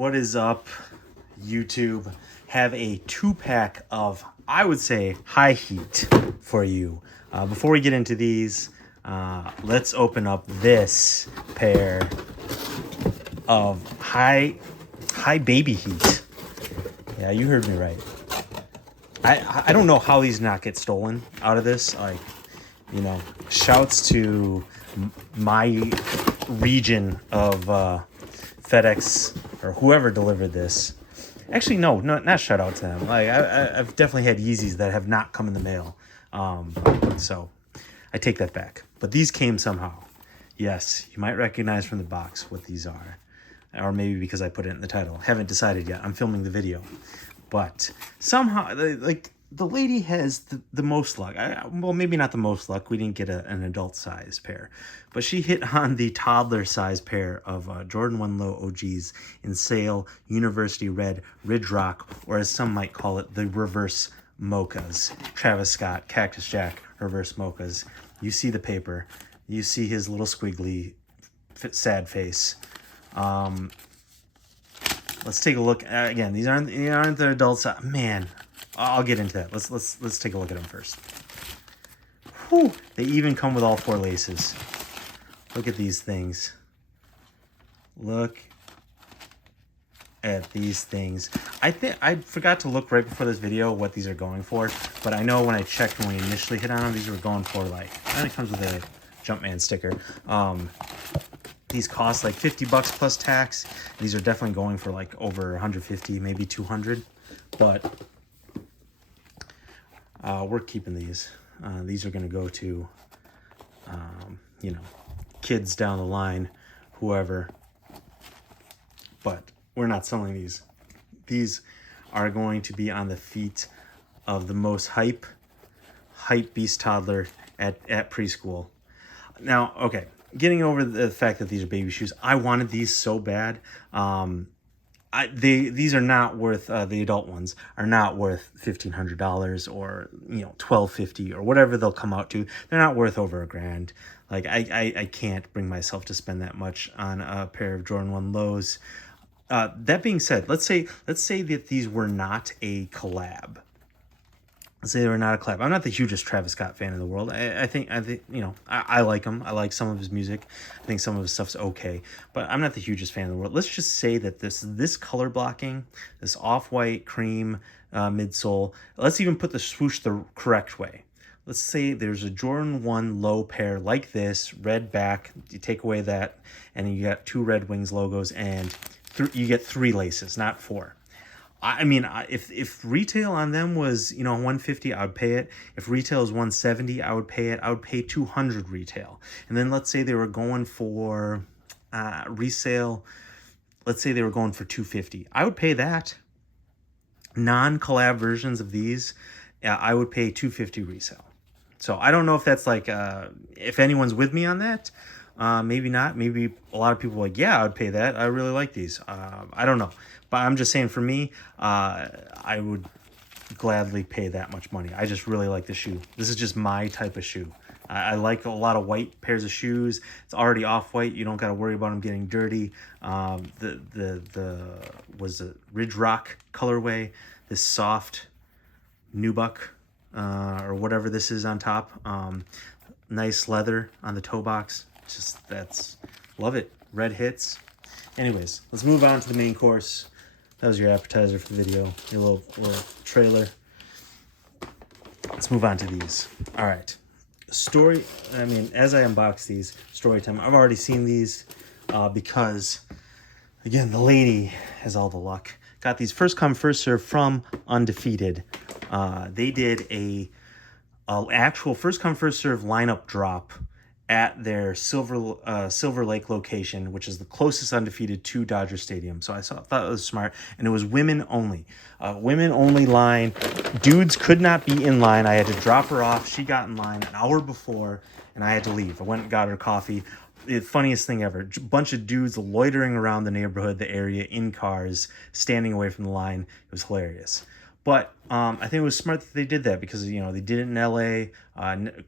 What is up, YouTube? Have a 2-pack of, I would say, high heat for you. Before we get into these, let's open up this pair of high baby heat. Yeah, you heard me right. I don't know how these not get stolen out of this. Like, you know, shouts to my region of FedEx or whoever delivered this. Actually, no, not shout out to them. Like, I've definitely had Yeezys that have not come in the mail. So I take that back. But these came somehow. Yes, you might recognize from the box what these are. Or maybe because I put it in the title. Haven't decided yet. I'm filming the video. But somehow, like, the lady has the most luck. Well, maybe not the most luck. We didn't get an adult size pair. But she hit on the toddler size pair of Jordan 1 Low OGs in Sale University Red Ridge Rock, or as some might call it, the reverse Mochas. Travis Scott, Cactus Jack, reverse Mochas. You see the paper. You see his little squiggly, sad face. Let's take a look. Again, these aren't the adults. Man, I'll get into that. Let's take a look at them first. Whew, they even come with all 4 laces. Look at these things. Look at these things. I think I forgot to look right before this video what these are going for, but I know when I checked when we initially hit on them, these were going for, like, and it comes with a Jumpman sticker. These cost like $50 plus tax. These are definitely going for like over 150, maybe 200. But we're keeping these. These are going to go to, you know, kids down the line, whoever. But we're not selling these. These are going to be on the feet of the most hype beast toddler at preschool. Now, okay. Getting over the fact that these are baby shoes, I wanted these so bad. These are not worth, the adult ones are not worth $1,500 or, you know, $1,250 or whatever they'll come out to. They're not worth over $1,000. Like, I can't bring myself to spend that much on a pair of Jordan 1 Lows. That being said, let's say that these were not a collab. Let's say they were not a collab. I'm not the hugest Travis Scott fan in the world. I think you know, I like him. I like some of his music. I think some of his stuff's okay, but I'm not the hugest fan in the world. Let's just say that this color blocking, this off-white cream midsole. Let's even put the swoosh the correct way. Let's say there's a Jordan 1 Low pair like this, red back. You take away that, and you got 2 Red Wings logos, and you get 3 laces, not 4. I mean, if retail on them was, you know, $150, I would pay it. If retail is $170, I would pay it. I would pay $200 retail. And then let's say they were going for resale. Let's say they were going for $250. I would pay that. Non-collab versions of these, I would pay $250 resale. So I don't know if that's like, if anyone's with me on that. Maybe not. Maybe a lot of people are like, yeah, I would pay that. I really like these. I don't know. But I'm just saying, for me, I would gladly pay that much money. I just really like the shoe. This is just my type of shoe. I like a lot of white pairs of shoes. It's already off-white. You don't got to worry about them getting dirty. Was it Ridge Rock colorway? This soft nubuck or whatever this is on top. Nice leather on the toe box. Just love it. Red hits. Anyways, let's move on to the main course. That was your appetizer for the video, your little trailer. Let's move on to these. All right. As I unbox these, Storytime, I've already seen these because, again, the lady has all the luck. Got these first come, first serve from Undefeated. They did a actual first come, first serve lineup drop at their Silver Lake location, which is the closest Undefeated to Dodger Stadium. So I thought it was smart, and it was women only. Women only line. Dudes could not be in line. I had to drop her off. She got in line an hour before, and I had to leave. I went and got her coffee. The funniest thing ever. A bunch of dudes loitering around the neighborhood, the area, in cars, standing away from the line. It was hilarious. But I think it was smart that they did that because, you know, they did it in LA,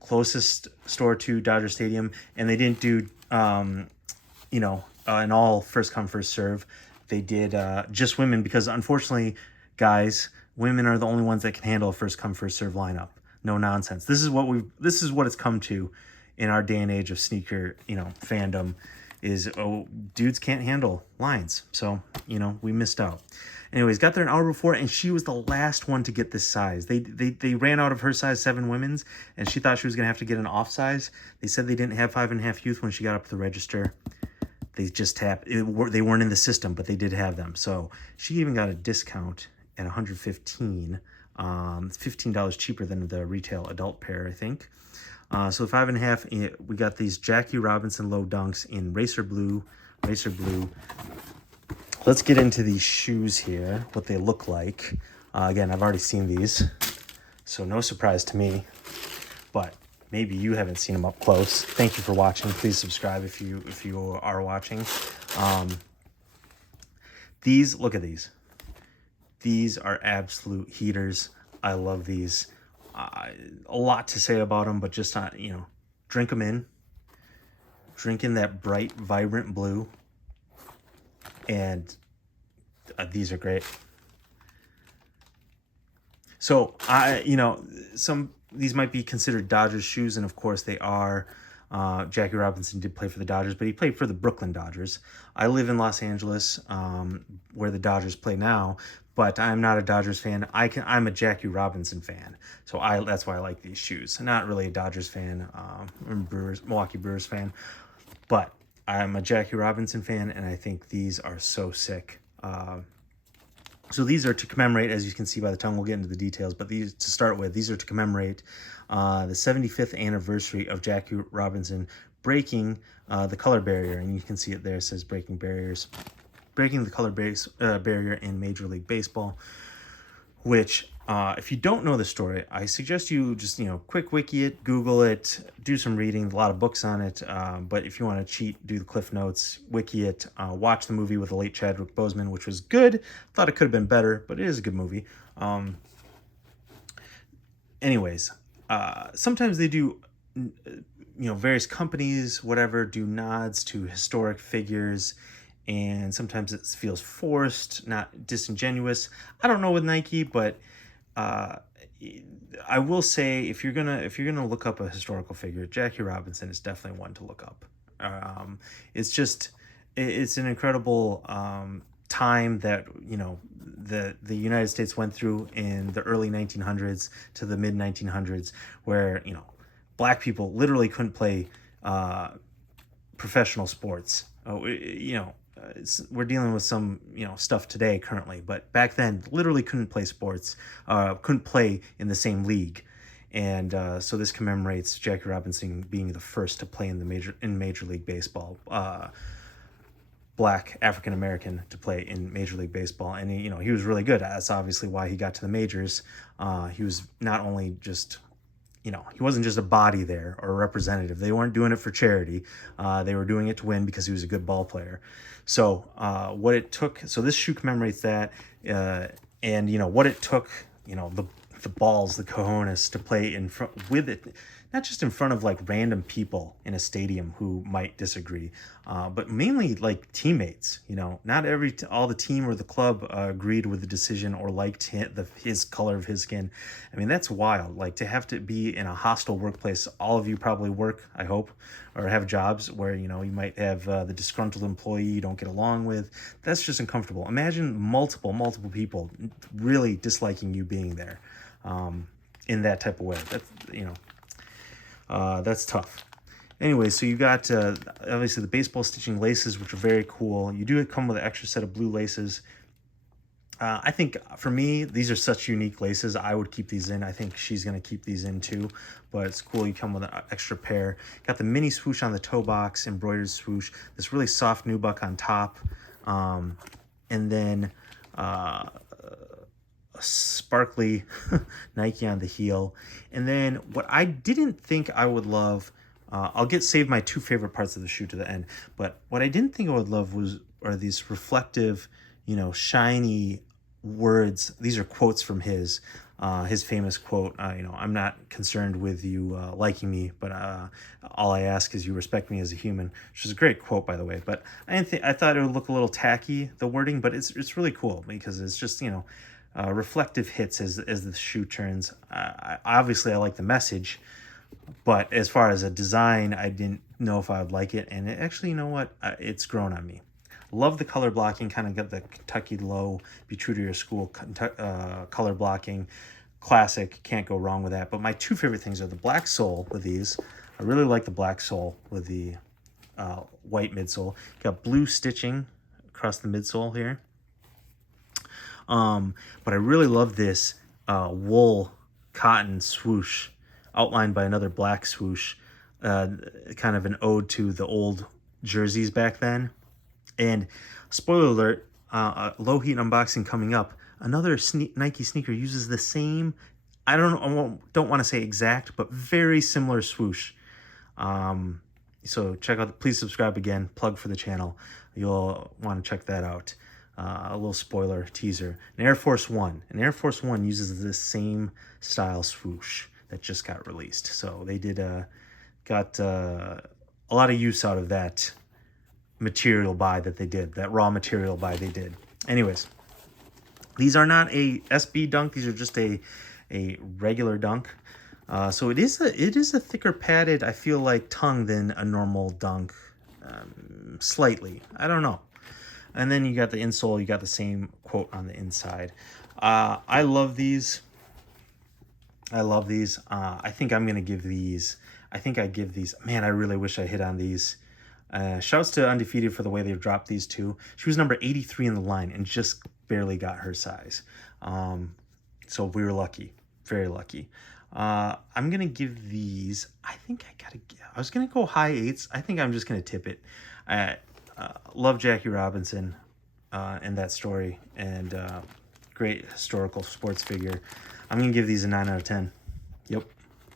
closest store to Dodger Stadium, and they didn't do, you know, an all first come first serve. They did just women because unfortunately, guys, women are the only ones that can handle a first come first serve lineup. No nonsense. This is what it's come to in our day and age of sneaker, fandom, is dudes can't handle lines. So, we missed out. Anyways, got there an hour before, and she was the last one to get this size. They ran out of her size 7 women's, and she thought she was gonna have to get an off size. They said they didn't have 5.5 youth when she got up to the register. They just they weren't in the system, but they did have them. So she even got a discount at $115. It's $15 cheaper than the retail adult pair, I think. So 5.5, we got these Jackie Robinson low dunks in racer blue. Let's get into these shoes here, what they look like. Again, I've already seen these, so no surprise to me, but maybe you haven't seen them up close. Thank you for watching. Please subscribe if you are watching. Look at these. These are absolute heaters. I love these. A lot to say about them, but just drink them in. Drink in that bright, vibrant blue. And these are great. So these might be considered Dodgers shoes, and of course they are. Jackie Robinson did play for the Dodgers, but he played for the Brooklyn Dodgers. I live in Los Angeles, where the Dodgers play now, but I'm not a Dodgers fan. I'm a Jackie Robinson fan, so that's why I like these shoes. Not really a Dodgers fan, I'm Milwaukee Brewers fan, but I'm a Jackie Robinson fan, and I think these are so sick. So these are to commemorate, as you can see by the tongue, we'll get into the details, but these are to commemorate the 75th anniversary of Jackie Robinson breaking the color barrier. And you can see it there, it says breaking the color barrier in Major League Baseball, which, if you don't know the story, I suggest you just, quick wiki it, Google it, do some reading, a lot of books on it. But if you want to cheat, do the Cliff Notes, wiki it, watch the movie with the late Chadwick Boseman, which was good. Thought it could have been better, but it is a good movie. Anyways, sometimes they do, various companies, whatever, do nods to historic figures, and sometimes it feels forced, not disingenuous. I don't know with Nike, but I will say if you're gonna look up a historical figure, Jackie Robinson is definitely one to look up. It's an incredible time that the United States went through in the early 1900s to the mid 1900s, where black people literally couldn't play professional sports. We're dealing with some stuff today currently, but back then literally couldn't play sports, couldn't play in the same league, and so this commemorates Jackie Robinson being the first to play in Major League Baseball, black African American to play in Major League Baseball, and he was really good. That's obviously why he got to the majors. He was not only just he wasn't just a body there or a representative. They weren't doing it for charity. They were doing it to win because he was a good ball player. So what it took, so this shoe commemorates that, and what it took, the balls, the cojones to play in front with it, not just in front of like random people in a stadium who might disagree, but mainly like teammates. Not all the team or the club agreed with the decision or liked his color of his skin. I mean, that's wild. Like, to have to be in a hostile workplace. All of you probably work, I hope, or have jobs where you might have the disgruntled employee you don't get along with. That's just uncomfortable. Imagine multiple people really disliking you being there, in that type of way. That's tough. Anyway, so you got obviously the baseball stitching laces, which are very cool. You do come with an extra set of blue laces. I think for me, these are such unique laces. I would keep these in. I think she's going to keep these in too, but it's cool. You come with an extra pair. Got the mini swoosh on the toe box, embroidered swoosh, this really soft nubuck on top, and then a sparkly Nike on the heel. And then what I didn't think I would love, I'll save my two favorite parts of the shoe to the end, but what I didn't think I would love are these reflective, shiny words. These are quotes from his famous quote, you know, I'm not concerned with you liking me, but all I ask is you respect me as a human, which is a great quote, by the way. But I thought it would look a little tacky, the wording, but it's really cool because it's just, you know, reflective hits as the shoe turns. Obviously, I like the message, but as far as a design, I didn't know if I would like it. And actually, you know what? It's grown on me. Love the color blocking, kind of got the Kentucky low, be true to your school color blocking. Classic, can't go wrong with that. But my two favorite things are the black sole with these. I really like the black sole with the white midsole. Got blue stitching across the midsole here. But I really love this wool cotton swoosh outlined by another black swoosh. Kind of an ode to the old jerseys back then. And spoiler alert, Lowheat unboxing coming up. Another Nike sneaker uses the same, I don't want to say exact, but very similar swoosh. So check out, please subscribe again, plug for the channel. You'll want to check that out. A little spoiler teaser. An Air Force One. An Air Force One uses this same style swoosh that just got released. So they got a lot of use out of that material buy that they did, that raw material buy they did. Anyways, these are not a SB dunk, these are just a regular dunk. So it is a thicker padded, I feel like, tongue than a normal dunk, slightly. I don't know. And then you got the insole, you got the same quote on the inside. I love these. I think I'm gonna give these. Man, I really wish I hit on these. Shouts to Undefeated for the way they've dropped these two. She was number 83 in the line and just barely got her size. So we were lucky, very lucky. I'm gonna give these, I was gonna go high 8s. I think I'm just gonna tip it. Love Jackie Robinson and that story, and great historical sports figure. I'm gonna give these a 9 out of 10. Yep.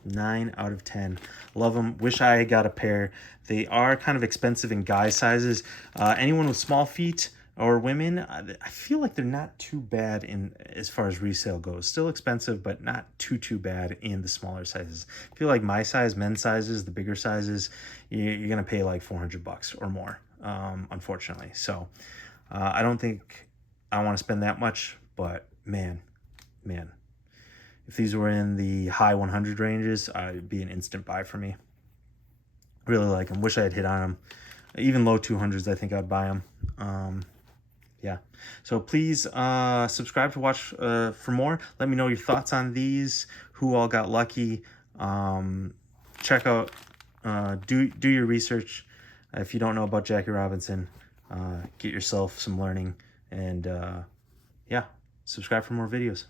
9 out of 10. Love them. Wish I got a pair. They are kind of expensive in guy sizes. Anyone with small feet or women, I feel like they're not too bad in as far as resale goes. Still expensive, but not too bad in the smaller sizes. I feel like my size, men's sizes, the bigger sizes, you're gonna pay like $400 or more, unfortunately. So I don't think I want to spend that much, but man. If these were in the high 100 ranges, it'd be an instant buy for me. Really like them. Wish I had hit on them. Even low 200s, I think I'd buy them. Yeah. So please subscribe to watch for more. Let me know your thoughts on these. Who all got lucky. Check out, do your research. If you don't know about Jackie Robinson, get yourself some learning. And yeah, subscribe for more videos.